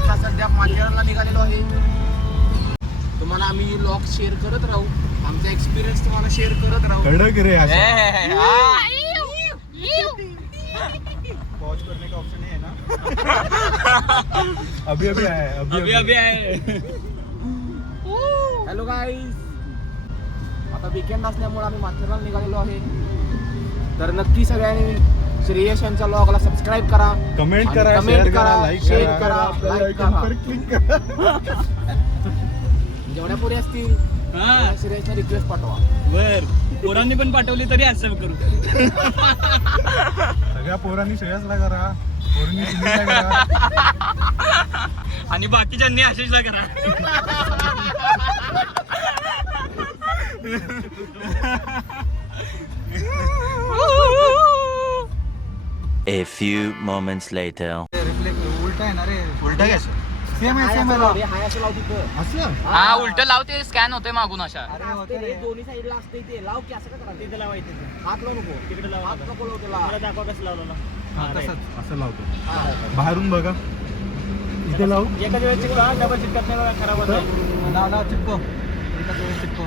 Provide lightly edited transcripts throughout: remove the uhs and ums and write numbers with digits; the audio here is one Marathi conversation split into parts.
आता सध्या माथेरानला निघालेलो आहे. तुम्हाला आम्ही व्लॉग शेअर करत राहू, आमचा एक्सपिरियन्स तुम्हाला शेअर करत राहू. कडक रे पॉज करने का ऑप्शन है ना. अभी अभी आहे. हॅलो गाईज, आता वीकेंड असल्यामुळे आम्ही माथेरानला निघालेलो आहे. तर नक्की सगळ्यांनी श्रेयस यांच्या व्लॉगला सबस्क्राईब करा, कमेंट करा, लाईक करा, लाईक करा. क्लिक करा. जेवढ्या पुरे असतील श्रेयसला रिक्वेस्ट पाठवा. बर, पोरांनी पण पाठवली तरी असं करू. सगळ्या पोरांनी श्रेयसला करा, पोरांनी सुनीलला करा. आणि बाकीच्यांनी आशिषला करा. A few moments later. Reflect उलटा आहे ना रे. उलटा काय सेम आहे सेम आहे. हाय असं लाव तिथं. असं हा उलट लावते, स्कॅन होते मागून अशा. अरे असते होतं रे, रे. दोन्ही साईडला असते ते. लाव की असं का करा? तिथे लावायचं, हात लावू नको, तिकडे लावा. हात नको लावू त्याला. मला दाखवा कसं लावलं. तसंच. असं लावतो. बाहेरून बघा, इथे लावू. एकाच वेळेस चिटका, डबल चिटकत नाही बघा, खराब होतं. लाव चिपको. एका वेळेस चिपको.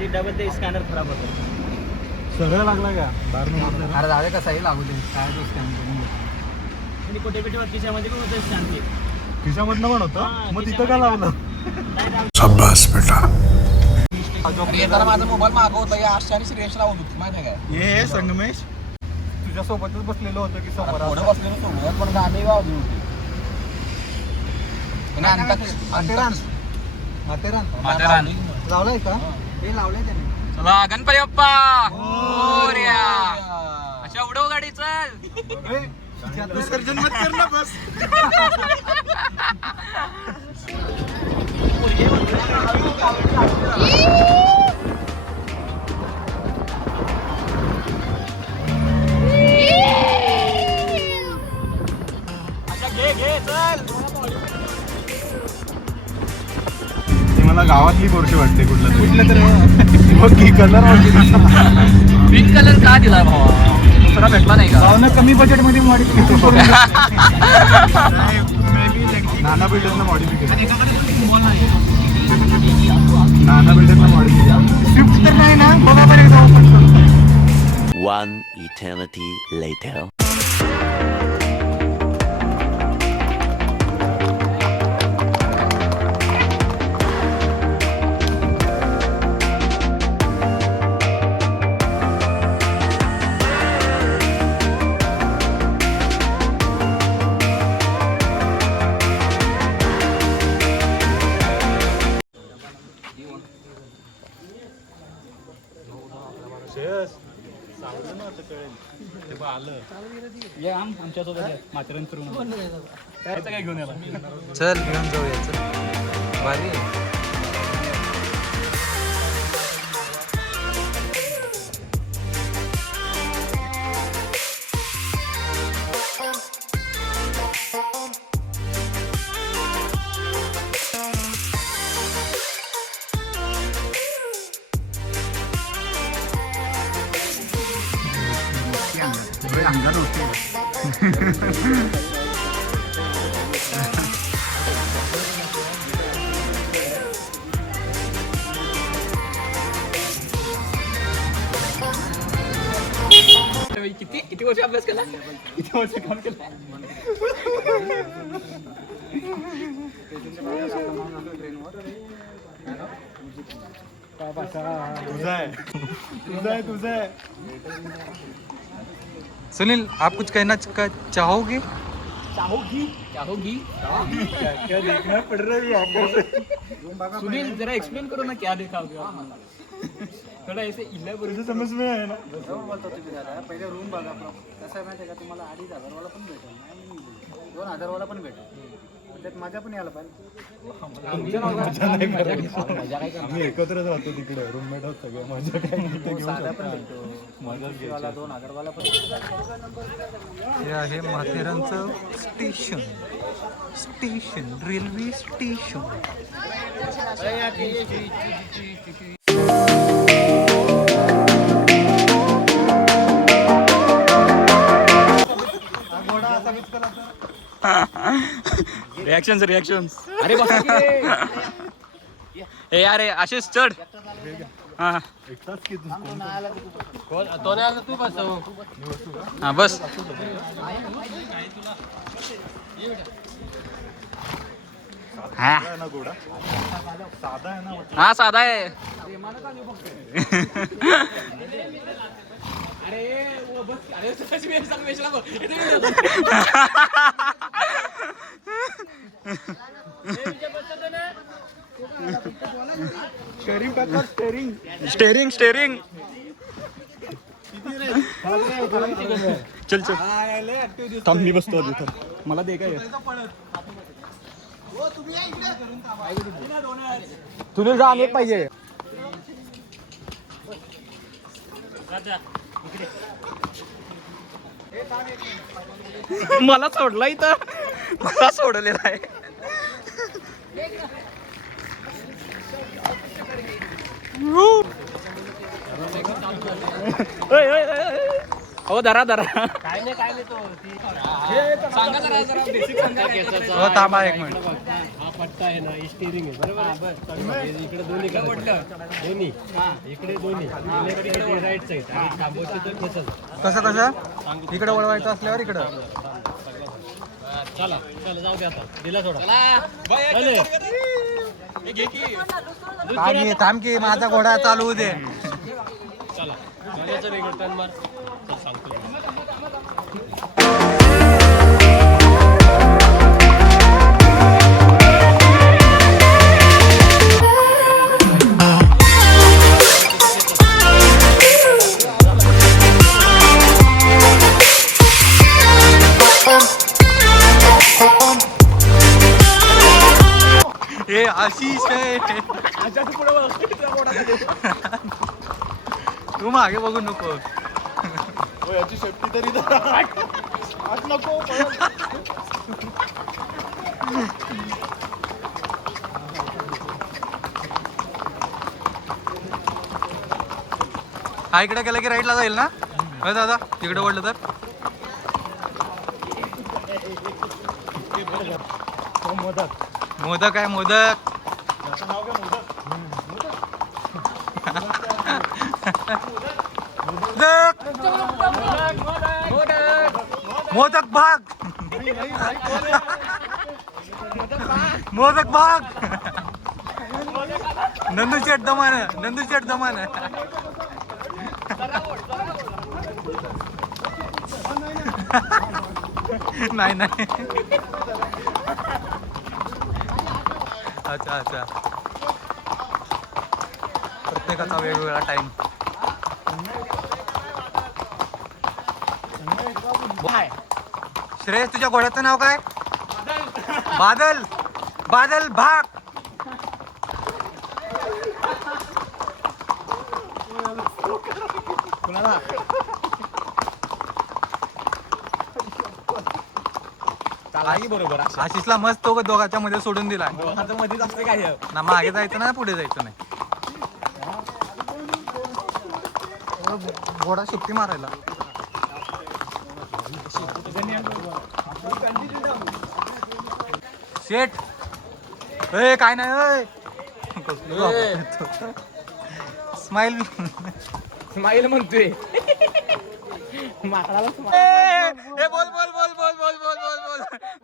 ती डबल ते स्कॅनर खराब होतं. सरळ लागला का बाहेरून? अरे दादा कसाही लागू दे. काय तो स्कॅन करून घे. आणि कुठे पेटी खिशामध्ये पण होतं स्कॅन ते. खिशामधनं पण होतं, हा, मग तिथं का लावलं? येताना माझा मोबाईल मागवता या आशा आणि श्रेयस लावून होती, माहिती आहे काय? हे संगमेश तुझ्या सोबतच बसलेलं होतं की समोर पुढे बसलेलो सोबत, पण गाणी वाजली होती. आणि माथेरान. माथेरान माथेरान. लावलाय का? हे लावलंय त्याने. चला गणपती बाप्पा मोरया. अशा उडव गाडी चल. विसर्जन मत कर ना बस. अशा घे घे चल. ती मला गावातली पोरशी वाटते. कुठलं तरी बघ की कलर पिंक कलर का दिला भावा? दुसरा भेटला नाही का? लावणं कमी बजेट मध्ये मॉडिफिकेशन करून नाना बिल्डरला मॉडिफिकेशन. नाना बिल्डरला मॉडिफिकेशन. स्विफ्ट तर नाही ना. बघा बरं एकदा open करून. One eternity later. या आमच्या सोबत माथेरान फिरून काय घेऊन याला. चल घेऊन जाऊया. चल भारी आहे. किती वर्ष अभ्यास केला? किती वर्ष काम केलं? तुझा आहे. सुनील, आप कुछ कहना चाहोगे? चाहोगी क्या देखना पड़ रहा है आपको? सुनील जरा एक्सप्लेन करो ना क्या देखा थोड़ा ऐसे इल्ला तुझे समझ में आहे ना? पहिले रूम बघा. कसं आहे माहिती आहे का, तुम्हाला 2,500 वाला पण भेटेल, 2,000 वाला पण भेटेल. त्यात मजा पण यायला पाहिजे. आम्ही एकत्रच राहतो तिकडे, रूममेट आहोत सगळे. मजा काय तिथे घेऊन साधा पण भेटतो. वाला 2,000 वाला पण. हे आहे माथेरानचं स्टेशन रेल्वे स्टेशन. घोडा असा विचकला तर रिॲक्शन अरे बसा की रे. ए अरे आशिष चढ हा एकटाच की तू हा बस हा आहे ना घोडा साधा आहे ना हा साधा आहे स्टेरिंग चल थांब मी बसतो आधी थांब. मला दे काय तुला जा एक पाहिजे. मला सोडला इथं मला सोडलेला आहे हो धरा हो थांबा एक मिनिट हा पट्टा आहे ना स्टिअरिंग आहे बरोबर इकडे दोन्ही दोन्ही इकडे दोन्ही राईट साईड आणि थांबवते तर कसं इकडे वळवायचं असल्यावर इकडं चला जाऊ दे आता दिला थोडा काय नाही थांब की माझा घोडा चालू होऊ दे चला टर्न मार सांगतो हे आशिष आहे तू मागे बघू नको याची शेफ्टी तरी आज नको हा इकडे गेला की राईटला जाईल ना हो दादा तिकडे ओढलं तर मोदक आहे मोदक मोदक भाग मोदक भाग नंदू शेठ दमान नाही अच्छा प्रत्येकाचा वेगवेगळा टाइम श्रेयस तुझ्या घोड्याचं नाव काय बादल भाग बरोबर आशिषला मस्त तो दोघांच्या मध्ये सोडून दिला मध्येच असते काय ना मागे जायचं ना पुढे जायचं नाही घोडा शिट्टी मारायला शेट ए काय नाही स्माइल म्हणतोय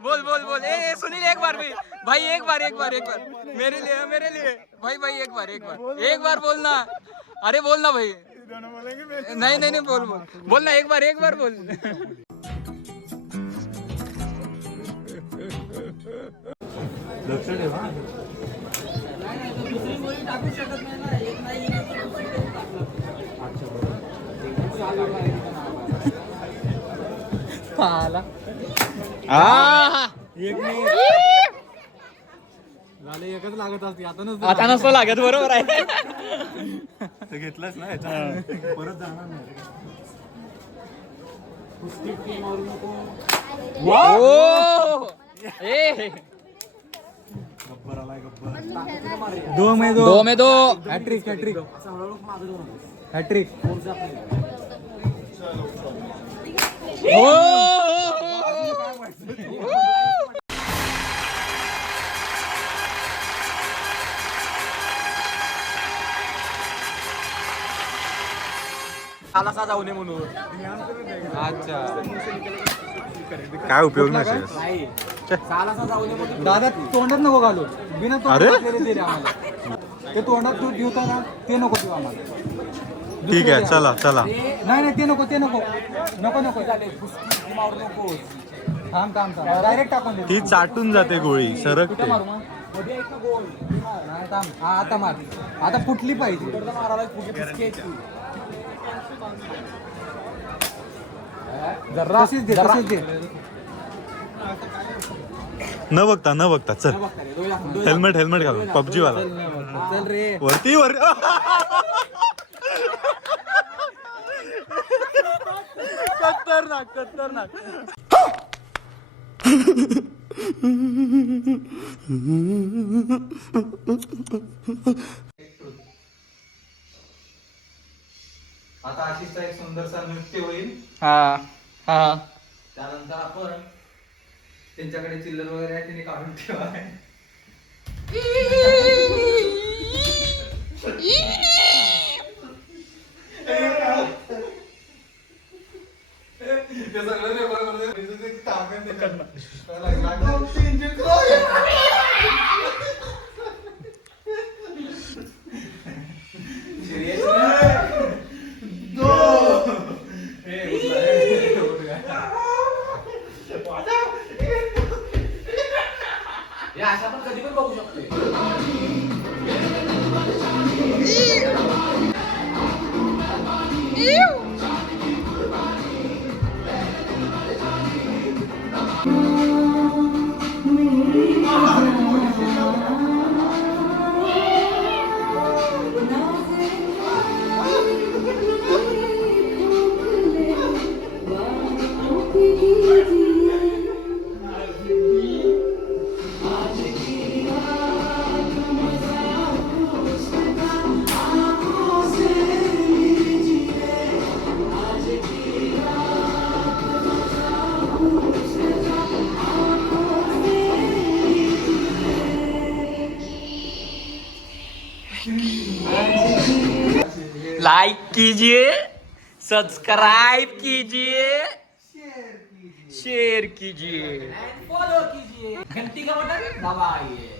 बोल ए सुनील एक बार भाई एक बार मेरे लिए भाई एक बार बोलना अरे बोलना भाई नहीं बोलना एक बार बोल लक्ष ठेवा एकच लागत असते आता नसतो लागत बरोबर आहे ते घेतलंच ना याच्या परत जाणार नाही गब्बर आलाय गब्बर दो में दो हॅट्रिक हो आला सा जाऊ नये म्हणून. अच्छा काय उपयोग नसेल. नाही साला सा जाऊ नये म्हणून. दादा तोंडात नको घालू बिना अरे? तोंडात दे रे आम्हाला. ते तोंडात तू ठेवता ना ते नको देऊ आम्हाला. ठीक आहे चला चला. नाही ते नको नको थांब डायरेक्ट टाकून दे. ती चाटून जाते गोळी सरकते. मारू मग नाही थांब हा आता मार आता फुटली पाहिजे. तशीच दे तशीच दे. न बघता चल. हेल्मेट घालून पबजी वाला चल रे वरती खतरनाक. आता अशीच एक सुंदरसा नृत्य होईल. हा त्यानंतर आपण त्यांच्याकडे चिल्लर वगैरे आहे त्यांनी काढून ठेवा. हे अशा पण कधी पण बघू शकतो. लाइक कीजिए, सब्सक्राइब कीजिए, शेयर कीजिए. फॉलो कीजिए, घंटी का बटन दबाइए.